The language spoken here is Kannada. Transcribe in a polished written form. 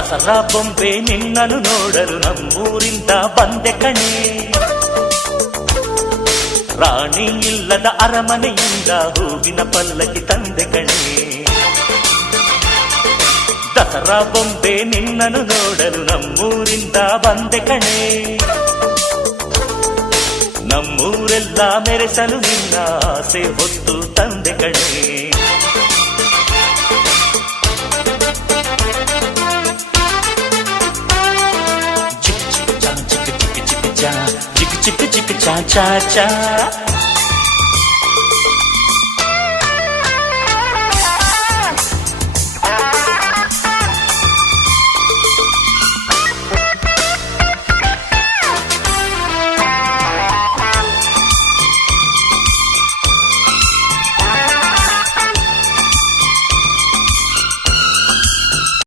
ದಸರಾ ಬೊಂಬೆ ನಿನ್ನನ್ನು ನೋಡಲು ನಮ್ಮೂರಿಂದ ಬಂದೆ ಕಣೆ. ರಾಣಿ ಇಲ್ಲದ ಅರಮನೆಯಿಂದ ಹೂವಿನ ಪಲ್ಲಕ್ಕಿ ತಂದೆ ಕಣೆ. ದಸರಾ ಬೊಂಬೆ ನಿನ್ನನ್ನು ನೋಡಲು ನಮ್ಮೂರಿಂದ ಬಂದೆ ಕಣೆ. ನಮ್ಮೂರೆಲ್ಲ ಮೆರೆಸಲು ನಿನ್ನ ಆಸೆ ಹೊತ್ತು ತಂದೆ ಕಣೆ. ಚಿಕ್ ಚಿಕ್ ಚಾ ಚಾ ಚಾ